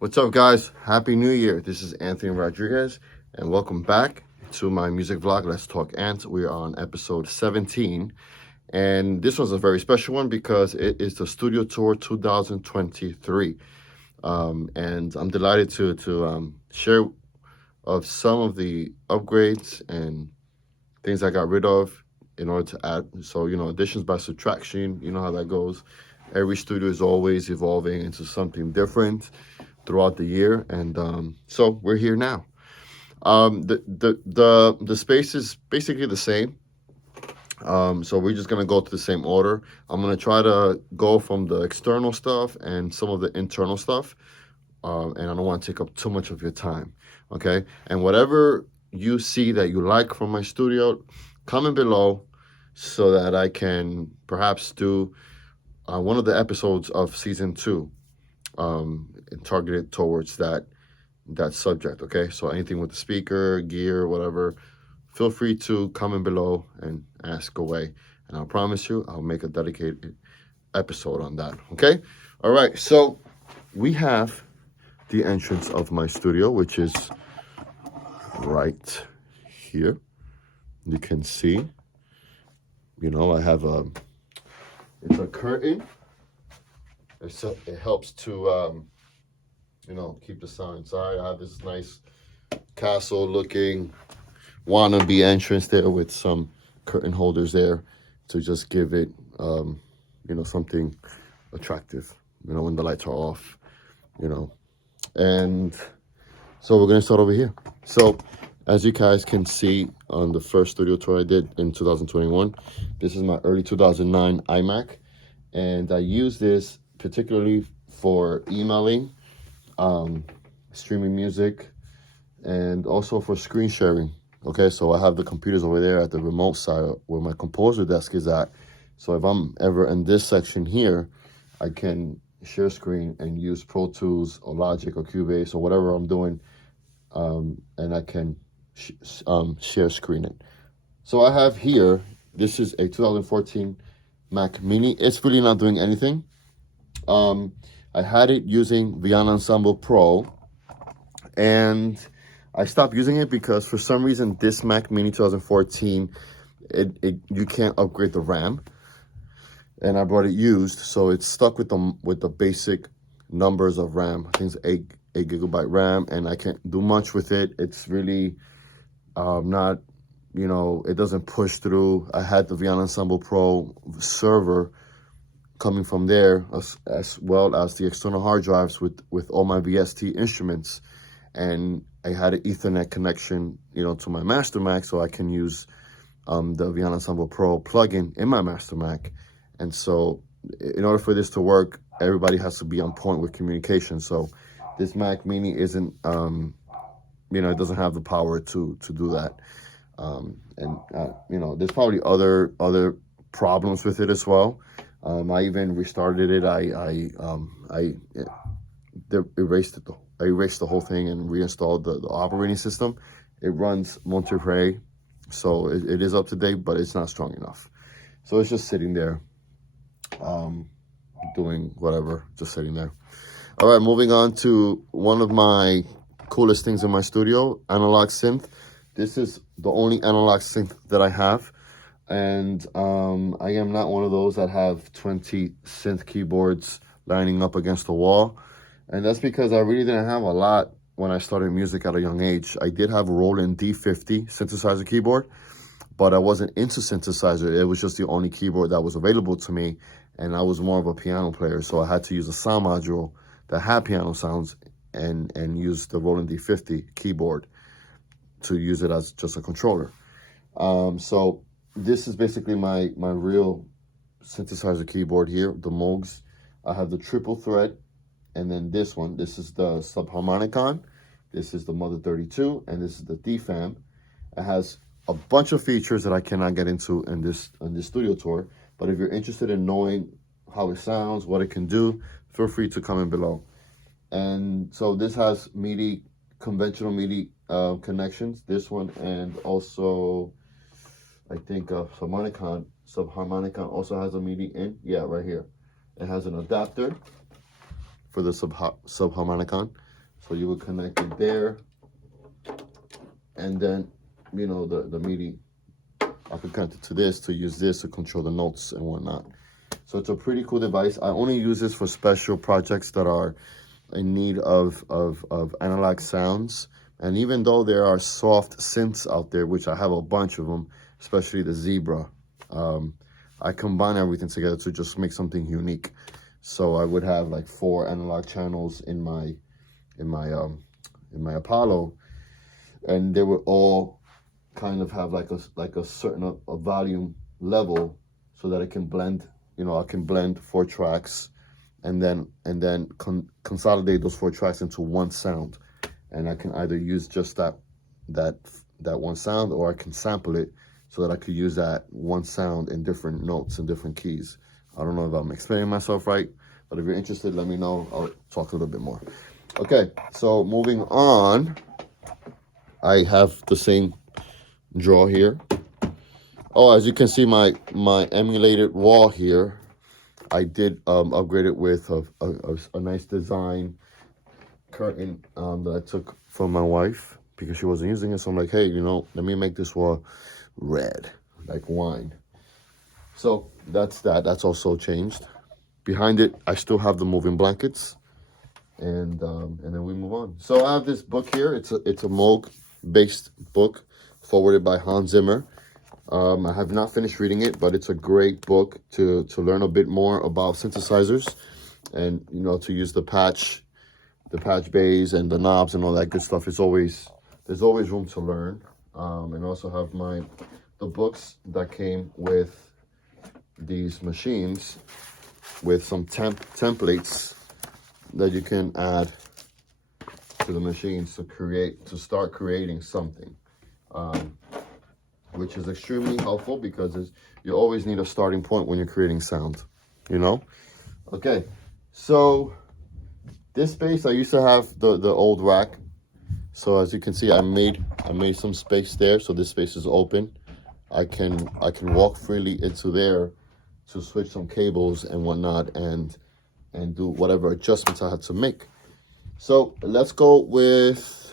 What's up, guys? Happy New Year. This is Anthony Rodriguez, and welcome back to my music vlog, Let's Talk Ant. We are on episode 17, and this one's a very special one because it is the Studio Tour 2023. And I'm delighted to share of some of the upgrades and things I got rid of in order to add. So, additions by subtraction, you know how that goes. Every studio is always evolving into something different throughout the year, and so we're here now. The space is basically the same, so we're just gonna go to the same order. I'm gonna try to go from the external stuff and some of the internal stuff, and I don't want to take up too much of your time, okay? And whatever you see that you like from my studio, comment below so that I can perhaps do one of the episodes of season 2 and targeted towards that subject. Okay, so anything with the speaker, gear, whatever, feel free to comment below and ask away, and I promise you I'll make a dedicated episode on that. Okay, all right, so we have the entrance of my studio, which is right here. You can see, I have it's a curtain. It helps to, keep the sound inside. I have this nice castle-looking wannabe entrance there with some curtain holders there to just give it, something attractive, when the lights are off, And so we're going to start over here. So as you guys can see on the first studio tour I did in 2021, this is my early 2009 iMac. And I use this particularly for emailing, streaming music, and also for screen sharing. Okay, so I have the computers over there at the remote side where my composer desk is at. So if I'm ever in this section here, I can share screen and use Pro Tools or Logic or Cubase or whatever I'm doing, and I can share screen it. So I have here, this is a 2014 Mac Mini. It's really not doing anything. I had it using the Ensemble Pro, and I stopped using it because for some reason this Mac Mini 2014, you can't upgrade the RAM, and I brought it used, so it's stuck with the basic numbers of RAM. I think it's 8 gigabyte RAM, and I can't do much with it. It's really not, it doesn't push through. I had the Vienna Ensemble Pro server coming from there, as well as the external hard drives with all my VST instruments, and I had an Ethernet connection, to my Master Mac, so I can use the Vienna Ensemble Pro plugin in my Master Mac. And so, in order for this to work, everybody has to be on point with communication. So, this Mac Mini isn't, it doesn't have the power to do that. There's probably other problems with it as well. I even restarted it. I erased it. I erased the whole thing and reinstalled the operating system. It runs Monterey, so it is up to date, but it's not strong enough. So it's just sitting there, doing whatever, just sitting there. All right, moving on to one of my coolest things in my studio, analog synth. This is the only analog synth that I have. And I am not one of those that have 20 synth keyboards lining up against the wall. And that's because I really didn't have a lot when I started music at a young age. I did have a Roland D50 synthesizer keyboard, but I wasn't into synthesizer. It was just the only keyboard that was available to me. And I was more of a piano player, so I had to use a sound module that had piano sounds and use the Roland D50 keyboard to use it as just a controller. So this is basically my real synthesizer keyboard here, the Moogs. I have the triple thread, and then this is the Subharmonicon. This is the Mother 32, and this is the DFAM. It has a bunch of features that I cannot get into in this studio tour, but if you're interested in knowing how it sounds, what it can do, feel free to comment below. And so this has MIDI, conventional MIDI connections, this one, and also I think Subharmonicon also has a MIDI in. Yeah, right here. It has an adapter for the Subharmonicon. So you would connect it there, and then, you know, the MIDI, I could connect it to this to use this to control the notes and whatnot. So it's a pretty cool device. I only use this for special projects that are in need of analog sounds. And even though there are soft synths out there, which I have a bunch of them, especially the Zebra, I combine everything together to just make something unique. So I would have like 4 analog channels in my Apollo, and they would all kind of have like a certain volume level, so that it can blend. You know, I can blend 4 tracks, and then consolidate those 4 tracks into one sound, and I can either use just that one sound, or I can sample it so that I could use that one sound in different notes and different keys. I don't know if I'm explaining myself right, but if you're interested, let me know. I'll talk a little bit more. Okay, so moving on, I have the same drawer here. Oh, as you can see, my emulated wall here, I did upgrade it with a nice design curtain that I took from my wife because she wasn't using it. So I'm like, hey, you know, let me make this wall red, like wine. So that's that. That's also changed. Behind it, I still have the moving blankets, and then we move on. So I have this book here. It's a Moog-based book, forwarded by Hans Zimmer. I have not finished reading it, but it's a great book to learn a bit more about synthesizers, and, you know, to use the patch bays and the knobs and all that good stuff. There's always room to learn. And also have the books that came with these machines, with some templates that you can add to the machines to start creating something, which is extremely helpful because you always need a starting point when you're creating sound, you know? Okay, so this space, I used to have the old rack. So as you can see, I made some space there, so this space is open. I can walk freely into there to switch some cables and whatnot, and do whatever adjustments I had to make. So let's go with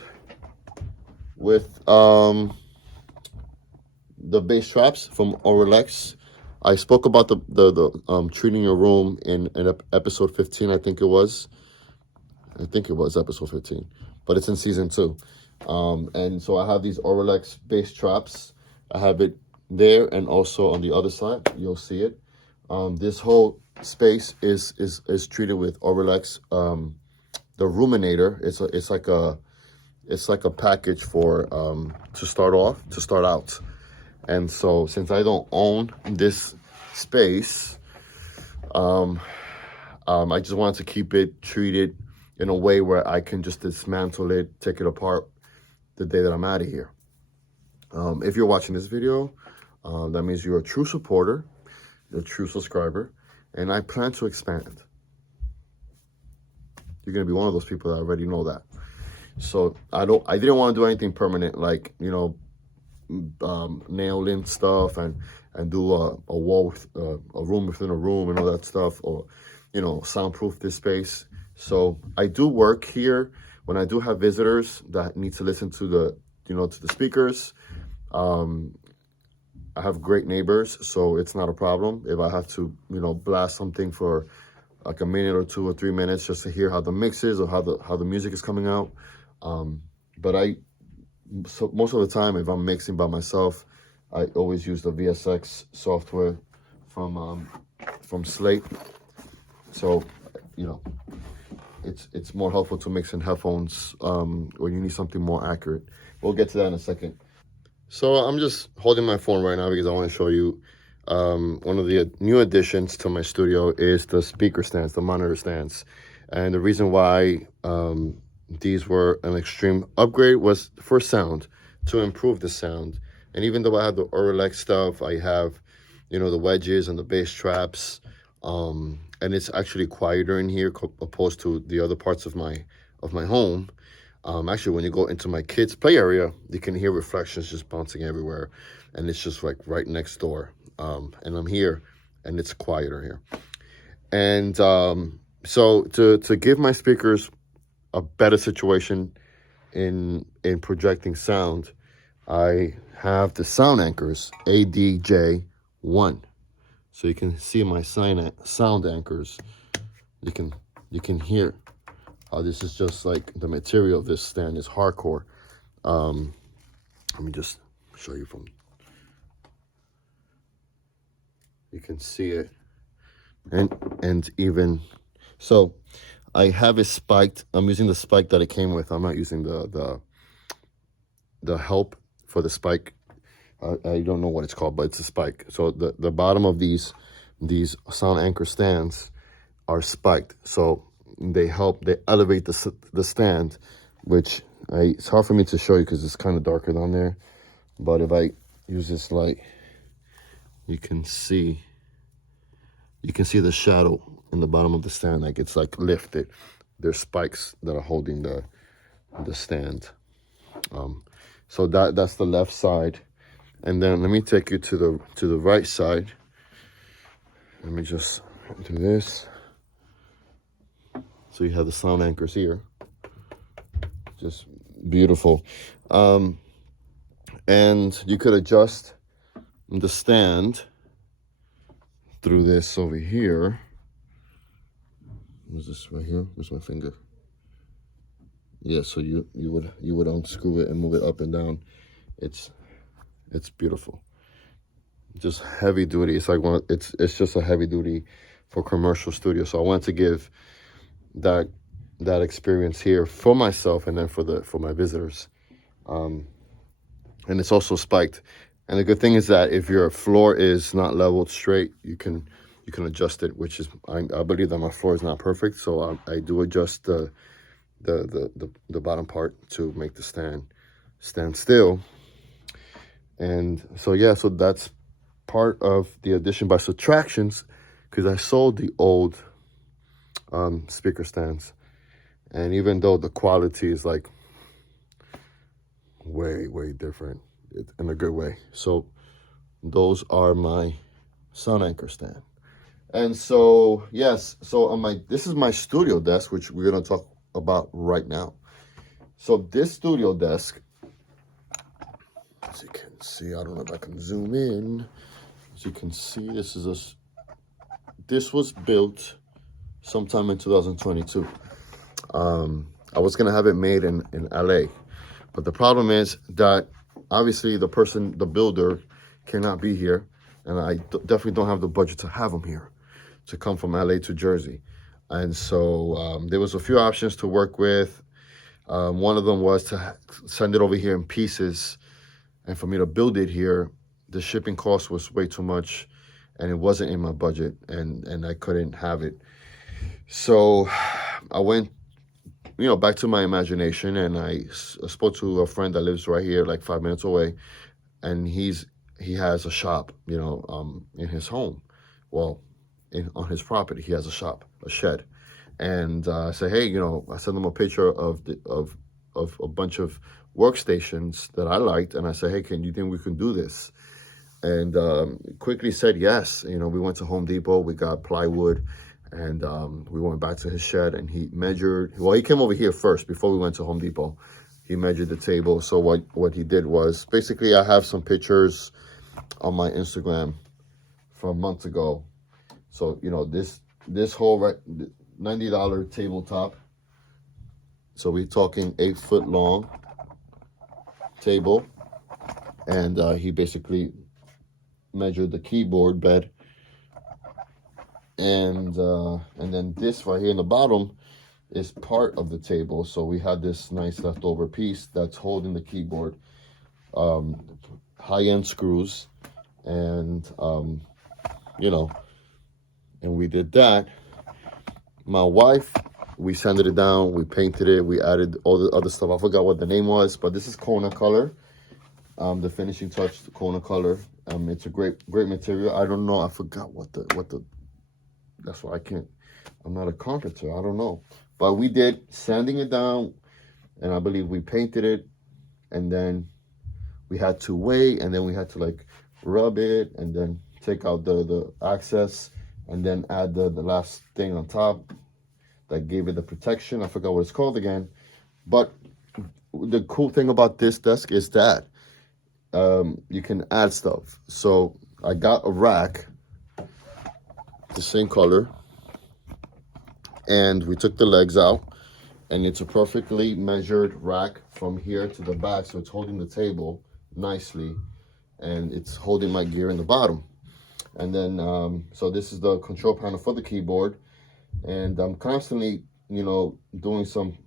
the bass traps from Auralex. I spoke about the treating your room in episode 15. I think it was episode 15, but it's in season 2. And so I have these Auralex bass traps. I have it there, and also on the other side, you'll see it. This whole space is treated with Auralex. The Ruminator, it's like a package for to start out. And so since I don't own this space, I just wanted to keep it treated in a way where I can just dismantle it, take it apart the day that I'm out of here. If you're watching this video, that means you're a true supporter, you're a true subscriber, and I plan to expand. You're gonna be one of those people that already know that. So I didn't want to do anything permanent, like, you know, nail in stuff and do a wall with a room within a room and all that stuff, or, you know, soundproof this space. So I do work here when I do have visitors that need to listen to the speakers. I have great neighbors, so it's not a problem if I have to, you know, blast something for like a minute or 2 or 3 minutes just to hear how the mix is or how the music is coming out. But so most of the time, if I'm mixing by myself, I always use the VSX software from Slate. So, you know, it's more helpful to mix in headphones when you need something more accurate. We'll get to that in a second. So I'm just holding my phone right now because I want to show you one of the new additions to my studio is the speaker stands, the monitor stands. And the reason why these were an extreme upgrade was for sound, to improve the sound. And even though I have the Auralex stuff, I have, you know, the wedges and the bass traps, and it's actually quieter in here opposed to the other parts of my home. Actually, when you go into my kids' play area, you can hear reflections just bouncing everywhere, and it's just like right next door. And I'm here, and it's quieter here. And so to give my speakers a better situation in projecting sound, I have the sound anchors ADJ1. So you can see my sound anchors. You can hear how this is just like the material of this stand is hardcore. Let me just show you from. You can see it, and even so, I have it spiked. I'm using the spike that it came with. I'm not using the help for the spike. I don't know what it's called, but it's a spike. So the bottom of these sound anchor stands are spiked. So they elevate the stand, which it's hard for me to show you because it's kind of darker down there. But if I use this light, you can see the shadow in the bottom of the stand, like it's like lifted. There's spikes that are holding the stand. So that's the left side. And then let me take you to the right side. Let me just do this. So you have the sound anchors here. Just beautiful. And you could adjust the stand through this over here. What's this right here? Where's my finger? Yeah, so you would unscrew it and move it up and down. It's beautiful. Just heavy duty. It's like it's just a heavy duty for commercial studio. So I wanted to give that experience here for myself and then for my visitors. And it's also spiked. And the good thing is that if your floor is not leveled straight, you can adjust it, which is I believe that my floor is not perfect, so I do adjust the bottom part to make the stand still. And so yeah, so that's part of the addition by subtractions, because I sold the old speaker stands, and even though the quality is like way different in a good way, so those are my sound anchor stand. And so yes, so this is my studio desk, which we're going to talk about right now. So this studio desk, as you can see, I don't know if I can zoom in. As you can see, this was built sometime in 2022. I was gonna have it made in LA, but the problem is that obviously the builder cannot be here, and I definitely don't have the budget to have him here, to come from LA to Jersey. And so there was a few options to work with. One of them was to send it over here in pieces, and for me to build it here, the shipping cost was way too much, and it wasn't in my budget, and I couldn't have it. So I went, back to my imagination, and I spoke to a friend that lives right here, like 5 minutes away, and he has a shop, in his home. Well, on his property, he has a shop, a shed. And I said, hey, I sent him a picture of a bunch of workstations that I liked, and I said, hey, you think we can do this? And quickly said yes. We went to Home Depot, we got plywood, and we went back to his shed, and he measured. Well, he came over here first before we went to Home Depot. He measured the table. So what he did was, basically, I have some pictures on my Instagram from months ago. So this whole $90 tabletop. So we're talking 8 foot long table, and he basically measured the keyboard bed, and then this right here in the bottom is part of the table. So we had this nice leftover piece that's holding the keyboard, high-end screws, and and we did that. My wife, we sanded it down, we painted it, we added all the other stuff. I forgot what the name was, but this is Kona color. The finishing touch, the Kona color. It's a great material. I don't know. I forgot what the. That's why I'm not a carpenter. I don't know. But we did sanding it down, and I believe we painted it, and then we had to wait, and then we had to like rub it, and then take out the access, and then add the last thing on top. that gave it the protection. I forgot what it's called again. But the cool thing about this desk is that you can add stuff. So I got a rack, the same color, and we took the legs out, and it's a perfectly measured rack from here to the back, so it's holding the table nicely, and it's holding my gear in the bottom. And then so this is the control panel for the keyboard, and I'm constantly, you know, doing some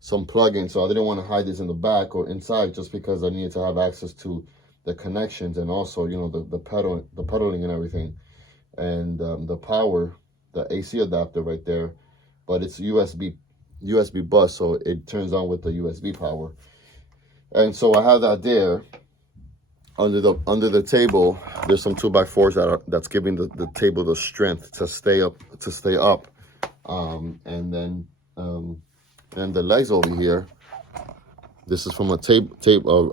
plugins, so I didn't want to hide this in the back or inside, just because I needed to have access to the connections, and also, you know, the pedaling and everything, and the power, the AC adapter right there. But it's USB bus, so it turns on with the USB power. And so I have that there. Under the table, there's some 2x4s that's giving the table the strength to stay up. And then the legs over here. This is from a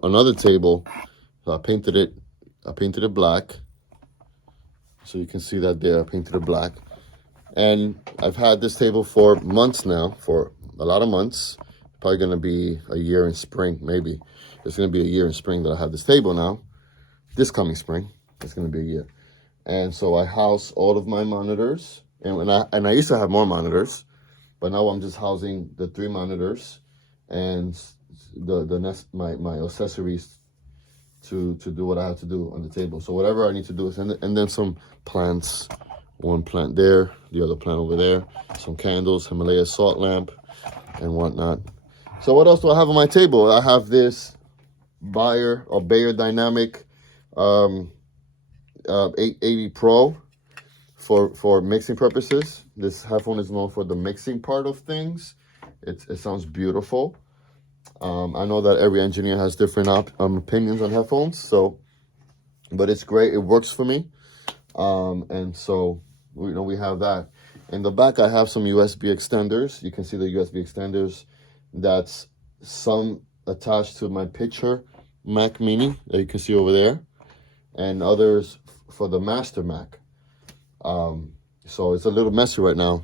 another table. So I painted it black. So you can see that there. I painted it black. And I've had this table for months now, for a lot of months. Probably gonna be a year in spring, maybe. It's gonna be a year in spring that I have this table now. This coming spring, it's gonna be a year. And so I house all of my monitors, and I used to have more monitors, but now I'm just housing the 3 monitors and my accessories to do what I have to do on the table. So whatever I need to do is, and then some plants, one plant there, the other plant over there, some candles, Himalaya salt lamp, and whatnot. So what else do I have on my table? I have this Bayer Dynamic 880 Pro for mixing purposes. This headphone is known for the mixing part of things. It sounds beautiful. I know that every engineer has different opinions on headphones, so, but it's great. It works for me. And so, you know, we have that. In the back, I have some USB extenders. You can see the USB extenders. That's some attached to my picture Mac Mini that you can see over there, and others for the Master Mac. So it's a little messy right now,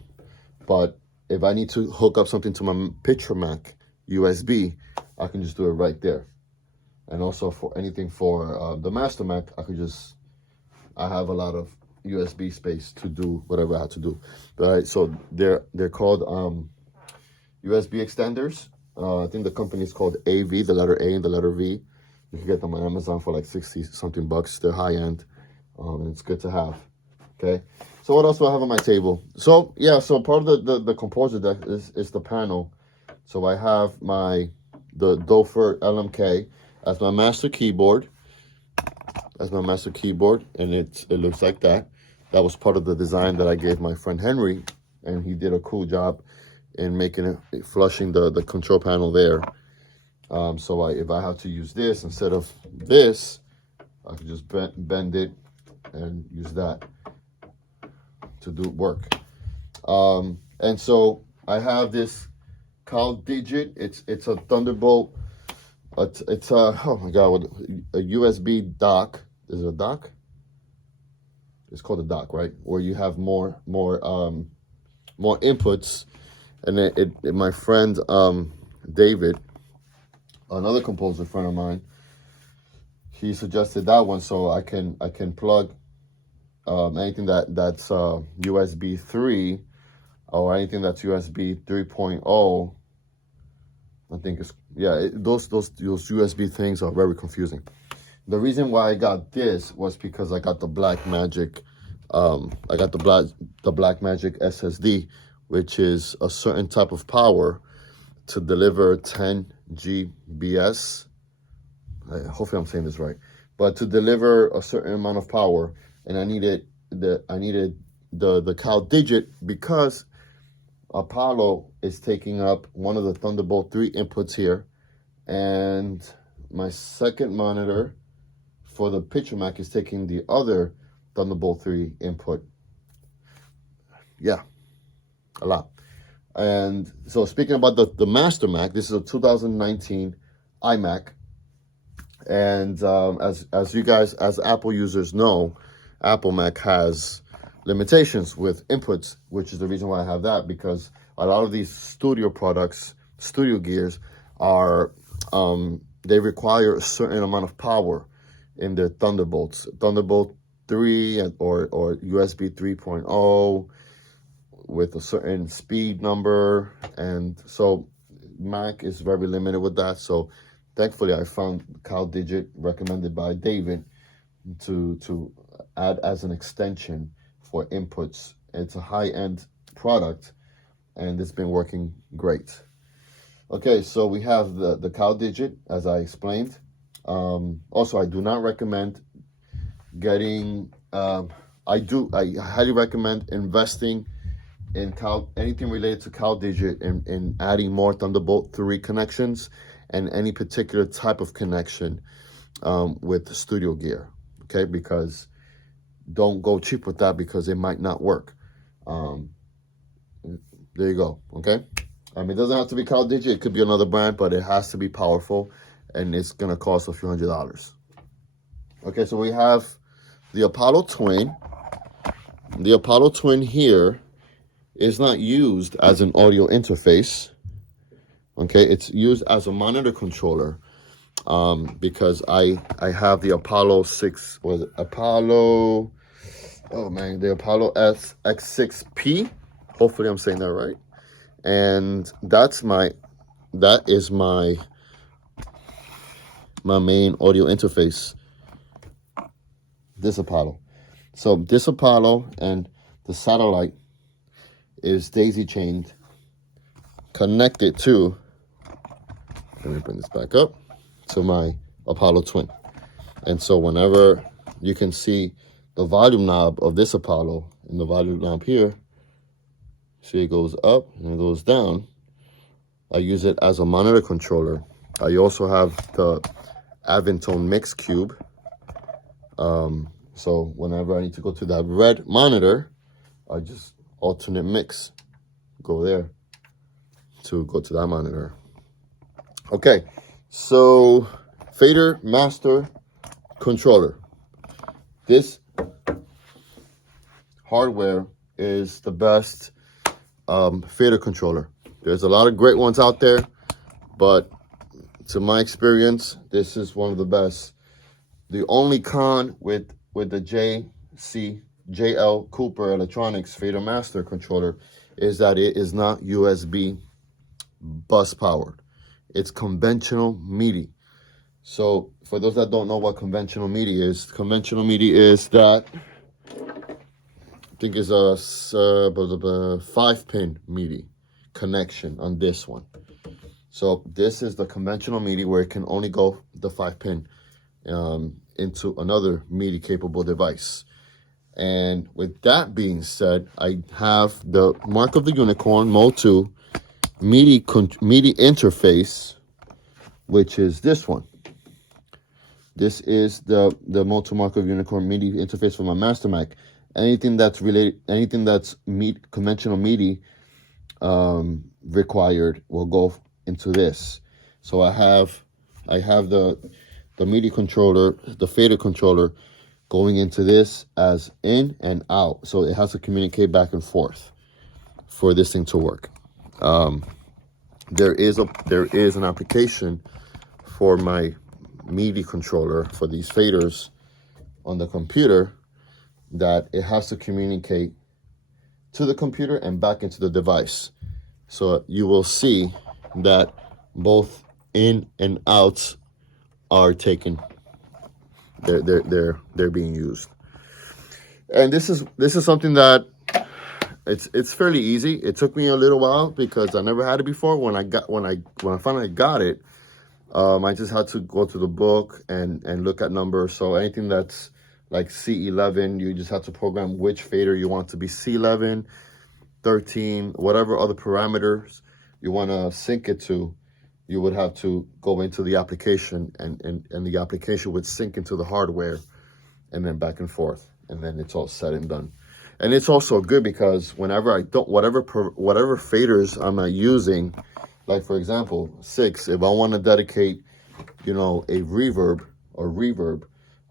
but if I need to hook up something to my picture Mac USB, I can just do it right there. And also for anything for the Master Mac, I have a lot of USB space to do whatever I have to do. All right, so they're called USB extenders. I think the company is called AV, the letter A and the letter V. You can get them on Amazon for like 60 something bucks. They're high end, and it's good to have. Okay, so what else do I have on my table? So yeah, so part of the composer deck is the panel. So I have the Dofer LMK as my master keyboard. And it looks like that. That was part of the design that I gave my friend Henry, and he did a cool job in making it, flushing the control panel there. So if I have to use this instead of this, I can just bend it and use that to do work. And so I have this Cal Digit. It's a Thunderbolt. It's a, oh my God, a USB dock. Is it a dock? It's called a dock, right? Where you have more inputs. And my friend David, another composer friend of mine, he suggested that one, so I can plug anything that's USB 3 or anything that's USB 3.0. I think it's, yeah, those USB things are very confusing. The reason why I got this was because I got the Blackmagic, the Blackmagic SSD, which is a certain type of power to deliver 10 GBS. Hopefully I'm saying this right, but to deliver a certain amount of power, and I needed the Cal Digit because Apollo is taking up one of the Thunderbolt 3 inputs here, and my second monitor for the picture Mac is taking the other Thunderbolt 3 input. Yeah, a lot. And so speaking about the Master Mac, this is a 2019 iMac. And as you guys, as Apple users know, Apple Mac has limitations with inputs, which is the reason why I have that, because a lot of these studio products, studio gears, are they require a certain amount of power in their Thunderbolts. Thunderbolt 3 or USB 3.0 with a certain speed number, and so Mac is very limited with that. So thankfully I found CalDigit, recommended by David, to add as an extension for inputs. It's a high-end product and it's been working great. Okay, so we have the CalDigit, as I explained. Also, I do not recommend getting I highly recommend investing in anything related to CalDigit and adding more Thunderbolt 3 connections and any particular type of connection with the studio gear. Okay, because don't go cheap with that because it might not work. There you go. Okay, I mean, it doesn't have to be CalDigit. It could be another brand, but it has to be powerful, and it's gonna cost a few $100s. Okay, so we have the Apollo Twin. The Apollo Twin here is not used as an audio interface. Okay, it's used as a monitor controller because I have the Apollo 6, was it Apollo, oh man, the Apollo X6P. Hopefully I'm saying that right. And that is my main audio interface, this Apollo. So this Apollo and the satellite is daisy chained, connected to, let me bring this back up, to my Apollo Twin. And so whenever you can see the volume knob of this Apollo and the volume knob here, see it goes up and it goes down. I use it as a monitor controller. I also have the Aventone Mix Cube. So whenever I need to go to that red monitor, I just alternate mix, go there to go to that monitor. Okay, so fader master controller. This hardware is the best fader controller. There's a lot of great ones out there, but to my experience, this is one of the best. The only con with the JL Cooper Electronics Fader Master controller is that it is not USB bus powered. It's conventional MIDI. So for those that don't know what conventional MIDI is that, I think it's a 5-pin MIDI connection on this one. So this is the conventional MIDI where it can only go the 5-pin into another MIDI capable device. And with that being said, I have the Mark of the Unicorn Mode 2 MIDI interface, which is this one. This is the Mode 2 Mark of Unicorn MIDI interface for my Master Mac. Anything that's related, anything that's conventional MIDI required will go into this. So I have the MIDI controller, the fader controller, going into this as in and out. So it has to communicate back and forth for this thing to work. There is an application for my MIDI controller for these faders on the computer that it has to communicate to the computer and back into the device. So you will see that both in and outs are taken. They're being used. And this is something that it's fairly easy. It took me a little while because I never had it before. When I finally got it, I just had to go to the book and look at numbers. So anything that's like C11, you just have to program which fader you want to be C11, 13, whatever other parameters you want to sync it to. You would have to go into the application and the application would sync into the hardware and then back and forth. And then it's all said and done. And it's also good because whenever whatever faders I'm not using, like for example, 6, if I want to dedicate, a reverb,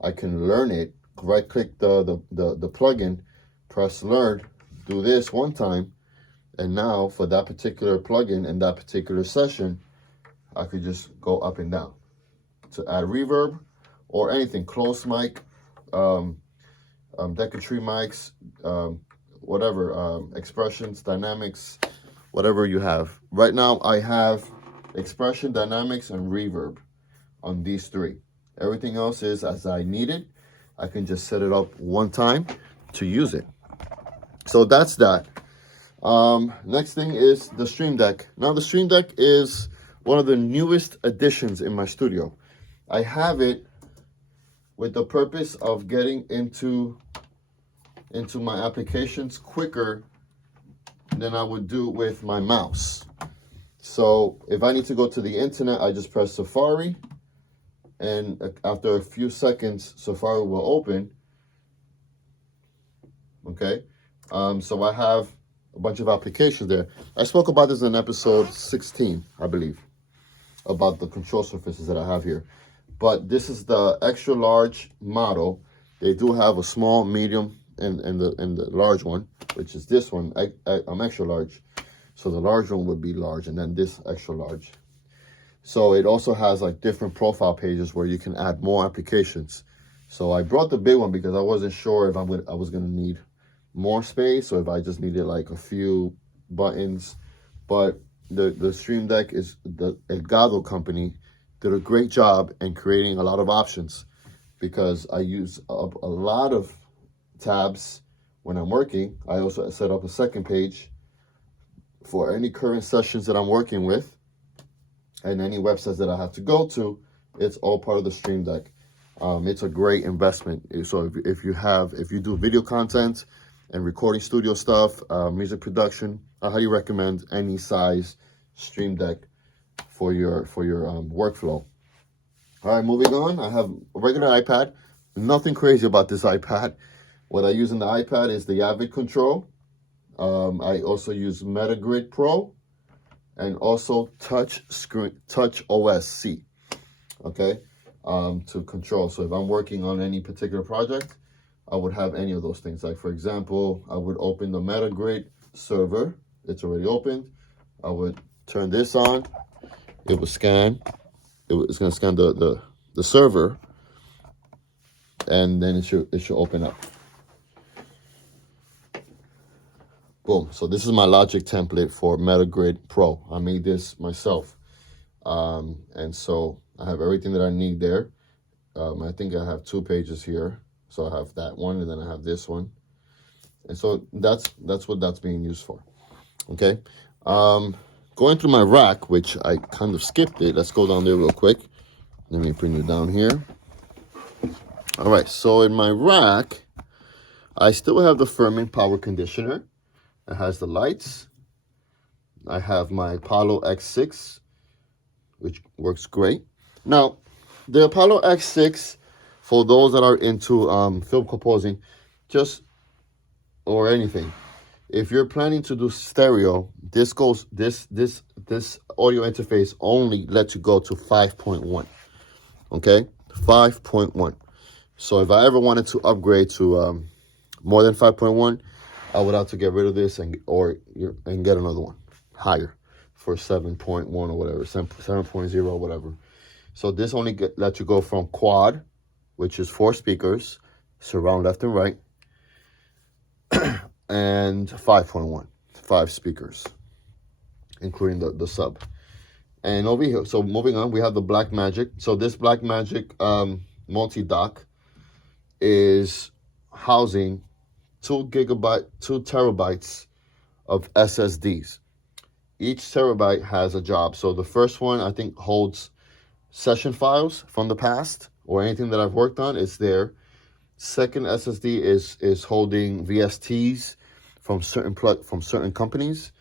I can learn it, right click the plugin, press learn, do this one time, And now for that particular plugin and that particular session, I could just go up and down to add reverb or anything, close mic, Deca-Tree mics, whatever, expressions, dynamics, whatever you have. Right now I have expression, dynamics, and reverb on these three. Everything else is as I need it. I can just set it up one time to use it. So that's that. Next thing is the Stream Deck. Now the Stream Deck is one of the newest additions in my studio. I have it with the purpose of getting into my applications quicker than I would do with my mouse. So if I need to go to the internet, I just press Safari, and after a few seconds, Safari will open. Okay, so I have a bunch of applications there. I spoke about this in episode 16, I believe, about the control surfaces that I have here. But this is the extra large model. They do have a small, medium, and the large one, which is this one. I'm extra large. So the large one would be large, and then this extra large. So it also has like different profile pages where you can add more applications. So I brought the big one because I wasn't sure if I was gonna need more space or if I just needed like a few buttons. But the Stream Deck is the Elgato company did a great job in creating a lot of options, because I use up a lot of tabs when I'm working. I also set up a second page for any current sessions that I'm working with and any websites that I have to go to. It's all part of the Stream Deck. It's a great investment. So if you do video content and recording studio stuff, music production, I highly recommend any size Stream Deck for your workflow. All right, moving on. I have a regular iPad. Nothing crazy about this iPad. What I use in the iPad is the Avid control. I also use MetaGrid Pro and also Touch OS C. Okay, to control. So if I'm working on any particular project, I would have any of those things. Like for example, I would open the MetaGrid server. It's already opened. I would turn this on. It will scan. It's going to scan the server, and then it should open up. Boom. So this is my Logic template for MetaGrid Pro. I made this myself, and so I have everything that I need there. I think I have 2 pages here. So I have that one, and then I have this one, and so that's what that's being used for. Okay. Going through my rack, which I kind of skipped it. Let's go down there real quick. Let me bring it down here. All right, so in my rack, I still have the Furman power conditioner. It has the lights. I have my Apollo X6, which works great. Now, the Apollo X6, for those that are into film composing, or anything, if you're planning to do stereo, this audio interface only lets you go to 5.1. Okay, 5.1. So if I ever wanted to upgrade to more than 5.1, I would have to get rid of this and get another one higher for 7.1 or whatever, 7.0 or whatever. So this only lets you go from quad, which is 4 speakers, surround left and right, and 5.1, 5 speakers, including the sub. And over here, so moving on, we have the Blackmagic. So this Blackmagic multi-dock is housing 2 terabytes of SSDs. Each terabyte has a job. So the first one, I think, holds session files from the past or anything that I've worked on. It's there. Second SSD is holding VSTs from certain companies.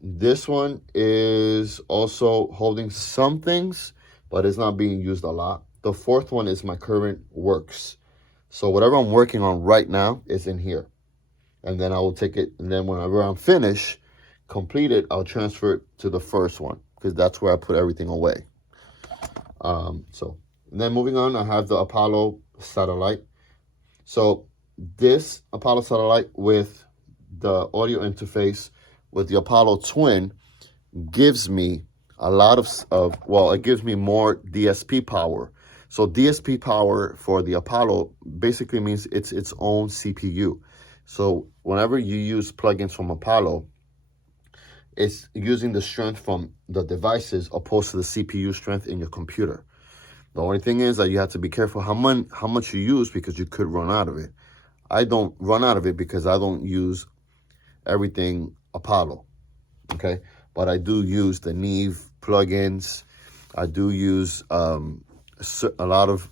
This one is also holding some things, but it's not being used a lot. The fourth one is my current works. So whatever I'm working on right now is in here. And then I will take it, and then whenever I'm finished, complete it, I'll transfer it to the first one, because that's where I put everything away. So then moving on, I have the Apollo satellite. So this Apollo satellite with the audio interface with the Apollo Twin gives me a lot of well, it gives me more DSP power. So DSP power for the Apollo basically means it's its own CPU. So whenever you use plugins from Apollo, it's using the strength from the devices opposed to the CPU strength in your computer. The only thing is that you have to be careful how much you use, because you could run out of it. I don't run out of it because I don't use everything Apollo, okay? But I do use the Neve plugins. I do use a lot of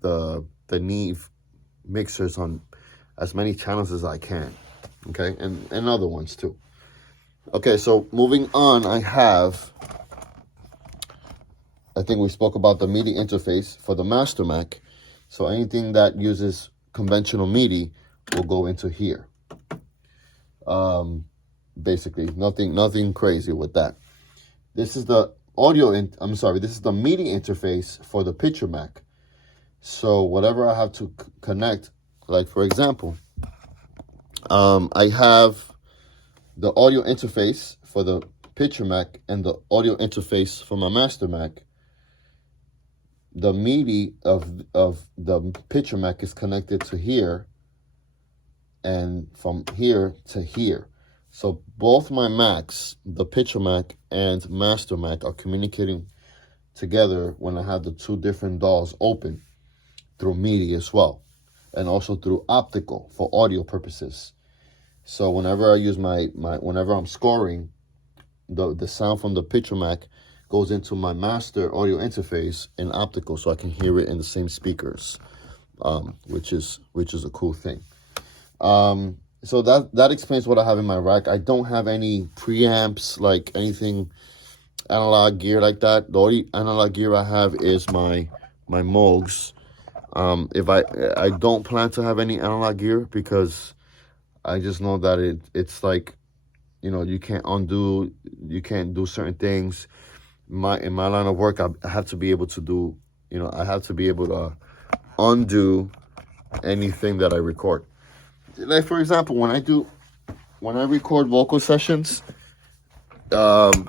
the Neve mixers on as many channels as I can, okay? And other ones too. Okay, so moving on, I think we spoke about the MIDI interface for the Master Mac. So anything that uses conventional MIDI will go into here. Basically, nothing crazy with that. This is the this is the MIDI interface for the Picture Mac. So whatever I have to connect, like for example, I have the audio interface for the Picture Mac and the audio interface for my Master Mac. The MIDI of the Picture Mac is connected to here, and from here to here. So both my Macs, the Picture Mac and Master Mac, are communicating together when I have the two different DAWs open through MIDI as well, and also through optical for audio purposes. So whenever I use whenever I'm scoring, the sound from the Picture Mac goes into my master audio interface in optical, so I can hear it in the same speakers, which is a cool thing. So that explains what I have in my rack. I don't have any preamps, like anything analog gear like that. The only analog gear I have is my Moogs. If I don't plan to have any analog gear, because I just know that it's like, you know, you can't do certain things. In my line of work, I have to be able to do, you know, I have to be able to undo anything that I record. Like for example, when I record vocal sessions, one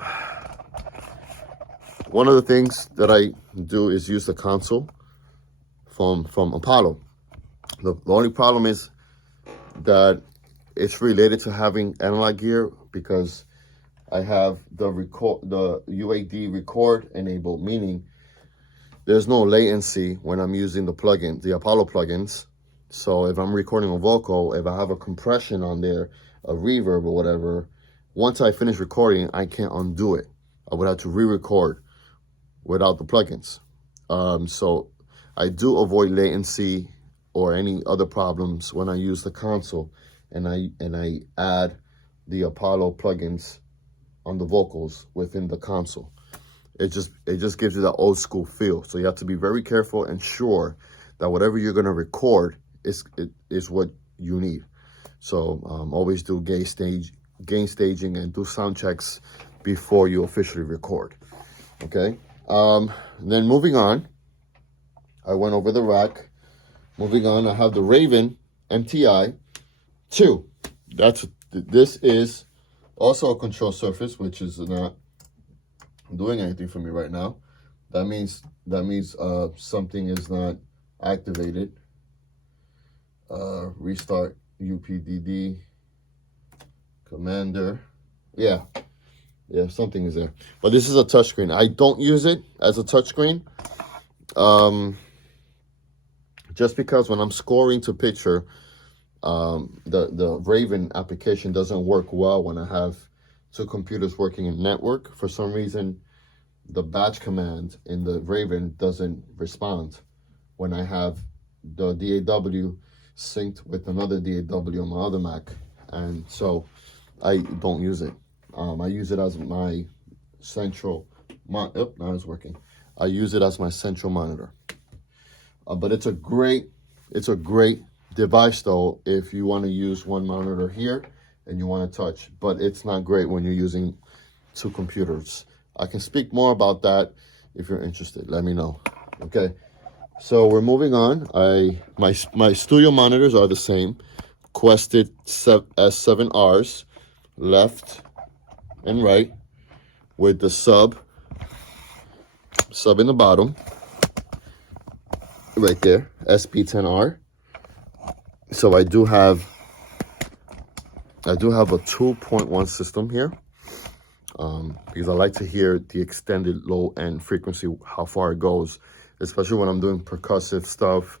of the things that I do is use the console from Apollo. The only problem is that it's related to having analog gear, because I have the UAD record enabled, meaning there's no latency when I'm using the plugin, the Apollo plugins. So if I'm recording a vocal, if I have a compression on there, a reverb or whatever, once I finish recording, I can't undo it. I would have to re-record without the plugins. So I do avoid latency or any other problems when I use the console, and I add the Apollo plugins on the vocals within the console. It just gives you that old school feel. So you have to be very careful and sure that whatever you're gonna record is what you need. So always do gain staging and do sound checks before you officially record. Okay. Then moving on, I went over the rack. Moving on, I have the Raven MTI 2. This is also a control surface, which is not doing anything for me right now. That means something is not activated. Restart UPDD commander. Yeah, something is there. But this is a touchscreen. I don't use it as a touchscreen. Just because when I'm scoring to picture, the Raven application doesn't work well when I have two computers working in network. For some reason, the batch command in the Raven doesn't respond when I have the DAW synced with another DAW on my other Mac, and so I don't use it. I use it as my central now it's working. I use it as my central monitor. But it's a great device though if you want to use one monitor here and you want to touch, but it's not great when you're using two computers. I can speak more about that if you're interested. Let me know. Okay, so we're moving on. My studio monitors are the same. requested S7Rs, left and right, with the sub in the bottom, right there, SP10R. So I do have a 2.1 system here, because I like to hear the extended low end frequency, how far it goes, especially when I'm doing percussive stuff,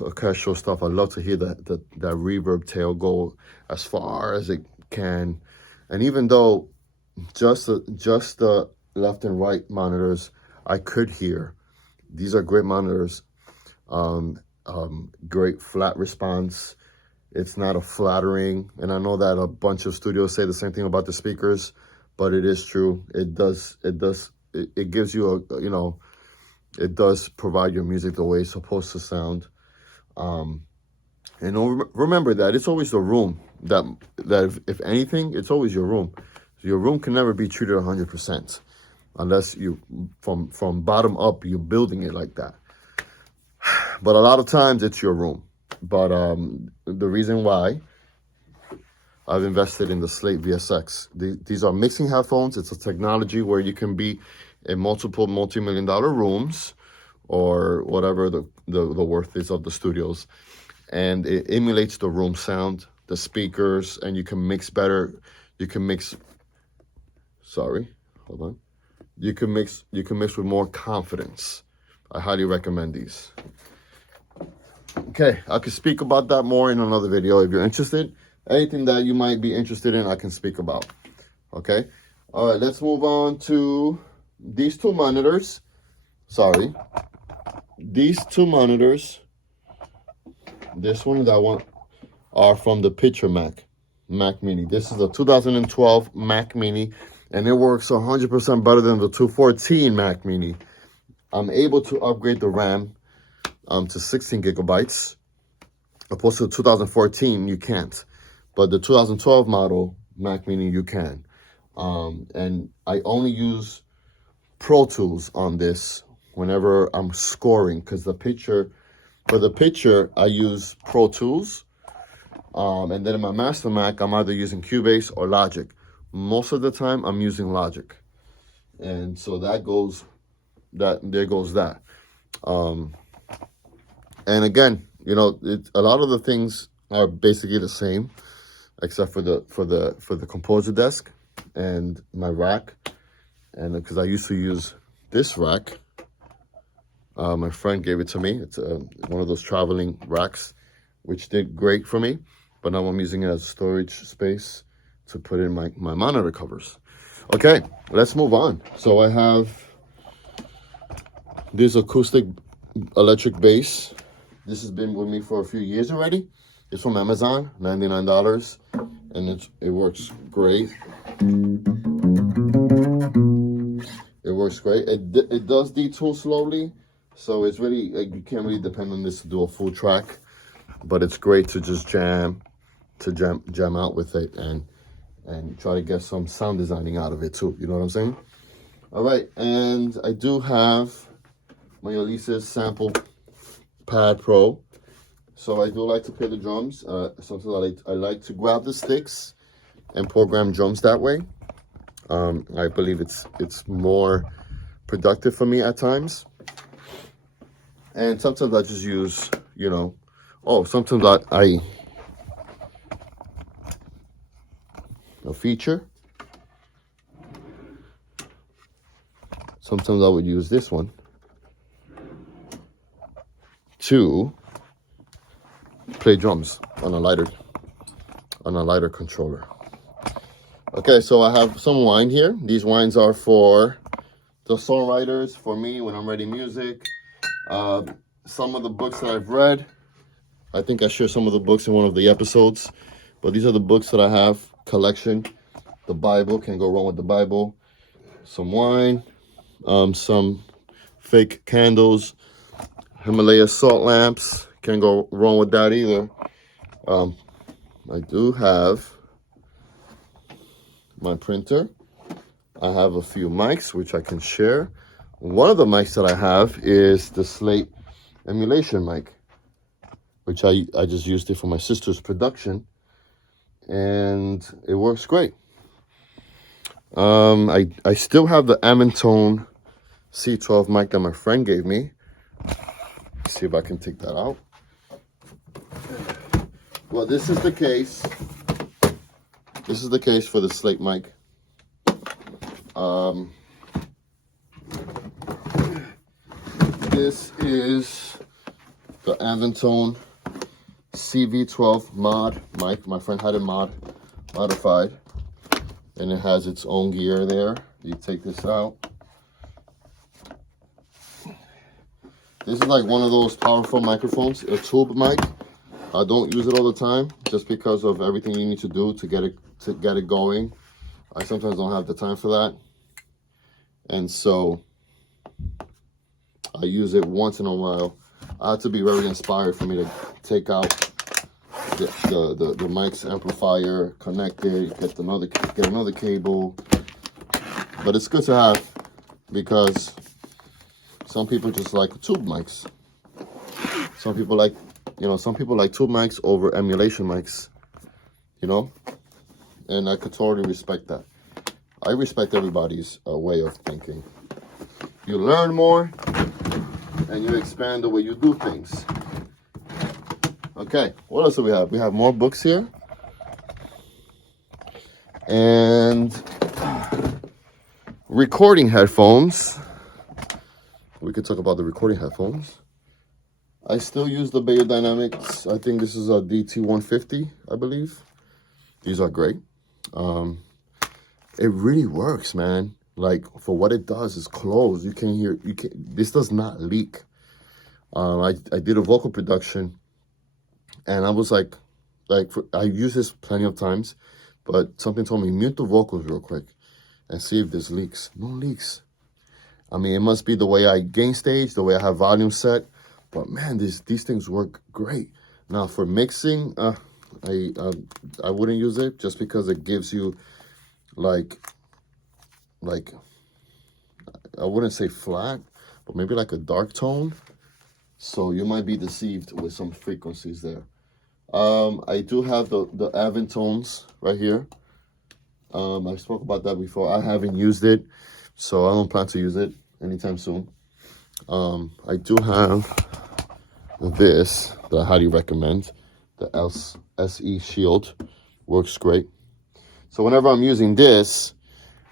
orchestral stuff. I love to hear that reverb tail go as far as it can. And even though just the left and right monitors I could hear, these are great monitors. Great flat response. It's not a flattering, and I know that a bunch of studios say the same thing about the speakers, but it is true. It gives you it does provide your music the way it's supposed to sound. And remember that it's always the room that if anything, it's always your room. Your room can never be treated 100% unless you from bottom up you're building it like that. But a lot of times it's your room. But the reason why I've invested in the Slate VSX, these are mixing headphones. It's a technology where you can be in multiple multi-million-dollar rooms or whatever the worth is of the studios, and it emulates the room sound, the speakers, and you can mix better. You can mix. Sorry, hold on. You can mix with more confidence. I highly recommend these. Okay, I can speak about that more in another video if you're interested. Anything that you might be interested in, I can speak about. Okay, all right, let's move on to these two monitors. Sorry, these two monitors, this one and that one, are from the Picture Mac Mini. This is a 2012 Mac Mini, and it works 100% better than the 214 Mac Mini. I'm able to upgrade the RAM to 16 gigabytes. Opposed to the 2014, you can't. But the 2012 model Mac Mini, you can. And I only use Pro Tools on this whenever I'm scoring, because for the picture, I use Pro Tools. And then in my Master Mac, I'm either using Cubase or Logic. Most of the time, I'm using Logic. And so there goes that. And again, a lot of the things are basically the same, except for the composer desk and my rack. And because I used to use this rack, my friend gave it to me. It's one of those traveling racks, which did great for me. But now I'm using it as storage space to put in my monitor covers. Okay, let's move on. So I have this acoustic electric bass. This has been with me for a few years already. It's from Amazon, $99, and it works great. It works great. It does detune slowly, so it's really you can't really depend on this to do a full track. But it's great to just jam out with it and try to get some sound designing out of it too. You know what I'm saying? All right, and I do have my Elise's Sample Pad Pro. So I do like to play the drums. Sometimes I like to grab the sticks and program drums that way. I believe it's more productive for me at times. And sometimes I just use, sometimes I a feature. Sometimes I would use this one to play drums on a lighter controller. Okay, so I have some wine here. These wines are for the songwriters, for me when I'm writing music. Some of the books that I've read, I think I shared some of the books in one of the episodes, but these are the books that I have collection. The Bible, can't go wrong with the Bible. Some wine, some fake candles, Himalaya salt lamps, can't go wrong with that either. I do have my printer. I have a few mics which I can share. One of the mics that I have is the Slate emulation mic. which I just used it for my sister's production, and it works great. I still have the Amentone C12 mic that my friend gave me. Let's see if I can take that out. Well, this is the case. This is the case for the slate mic. This is the Amentone CV12 mod mic. My friend had it modified, and it has its own gear there. You take this out. This is like one of those powerful microphones, a tube mic. I don't use it all the time just because of everything you need to do to get it going. I sometimes don't have the time for that, and so I use it once in a while. I have to be very inspired for me to take out the mic's amplifier, connect it, get another cable. But it's good to have because some people just like tube mics. Some people like tube mics over emulation mics, and I could totally respect that. I respect everybody's way of thinking. You learn more and you expand the way you do things. Okay, what else do we have? We have more books here. And recording headphones. We could talk about the recording headphones. I still use the Beyerdynamics. I think this is a DT150, I believe. These are great. It really works, man. Like, for what it does, it's closed. You can hear, this does not leak. I did a vocal production, and I was like I used this plenty of times, but something told me, mute the vocals real quick and see if there's leaks. No leaks. I mean, it must be the way I gain stage, the way I have volume set, but man, these things work great. Now, for mixing, I wouldn't use it just because it gives you like I wouldn't say flat, but maybe like a dark tone. So you might be deceived with some frequencies there. I do have the Aventones right here. I spoke about that before. I haven't used it, so I don't plan to use it anytime soon. I do have this that I highly recommend. The SE Shield works great. So whenever I'm using this,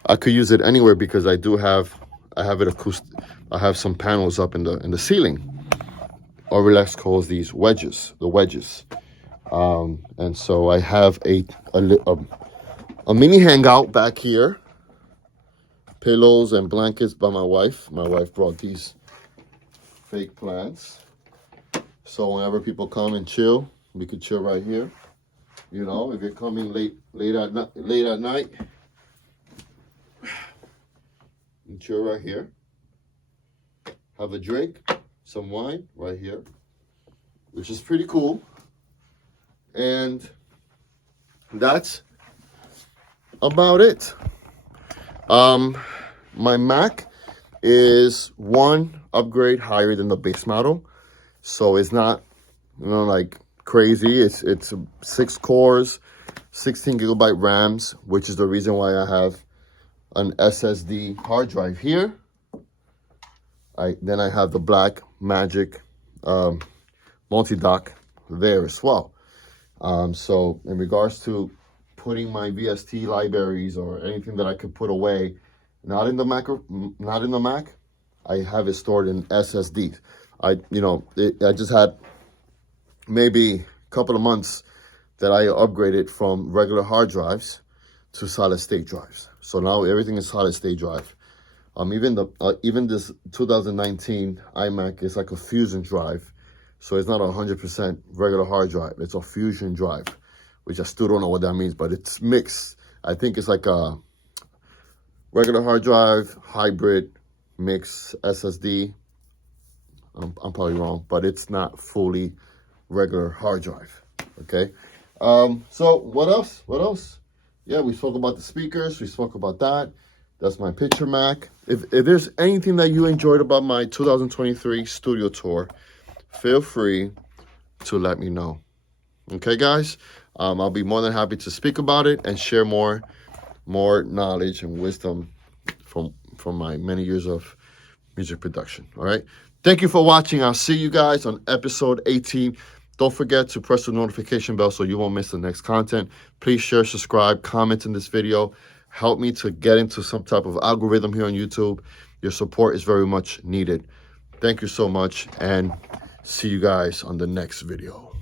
I could use it anywhere because I have it acoustic. I have some panels up in the ceiling. Or Relax calls these wedges, the wedges. And so I have a mini hangout back here. Pillows and blankets by my wife. My wife brought these fake plants. So whenever people come and chill, we could chill right here. If you're coming late at night, you chill right here. Have a drink, some wine right here, which is pretty cool. And that's about it. My Mac is one upgrade higher than the base model, so it's not like crazy. It's 6 cores, 16 gigabyte RAMs, which is the reason why I have an SSD hard drive here. Then I have the Black Magic multi-dock there as well. So in regards to putting my VST libraries or anything that I could put away, not in the Mac, I have it stored in SSD. I just had maybe a couple of months that I upgraded from regular hard drives to solid state drives. So now everything is solid state drive. Even this 2019 iMac is like a fusion drive. So it's not 100% regular hard drive. It's a fusion drive, which I still don't know what that means, but it's mixed. I think it's like a regular hard drive, hybrid, mix, SSD. I'm probably wrong, but it's not fully regular hard drive, okay? So what else? Yeah, we spoke about the speakers. We spoke about that. That's my picture Mac. If there's anything that you enjoyed about my 2023 studio tour, feel free to let me know. Okay, guys? I'll be more than happy to speak about it and share more knowledge and wisdom from my many years of music production. All right. Thank you for watching. I'll see you guys on episode 18. Don't forget to press the notification bell so you won't miss the next content. Please share, subscribe, comment in this video. Help me to get into some type of algorithm here on YouTube. Your support is very much needed. Thank you so much, and see you guys on the next video.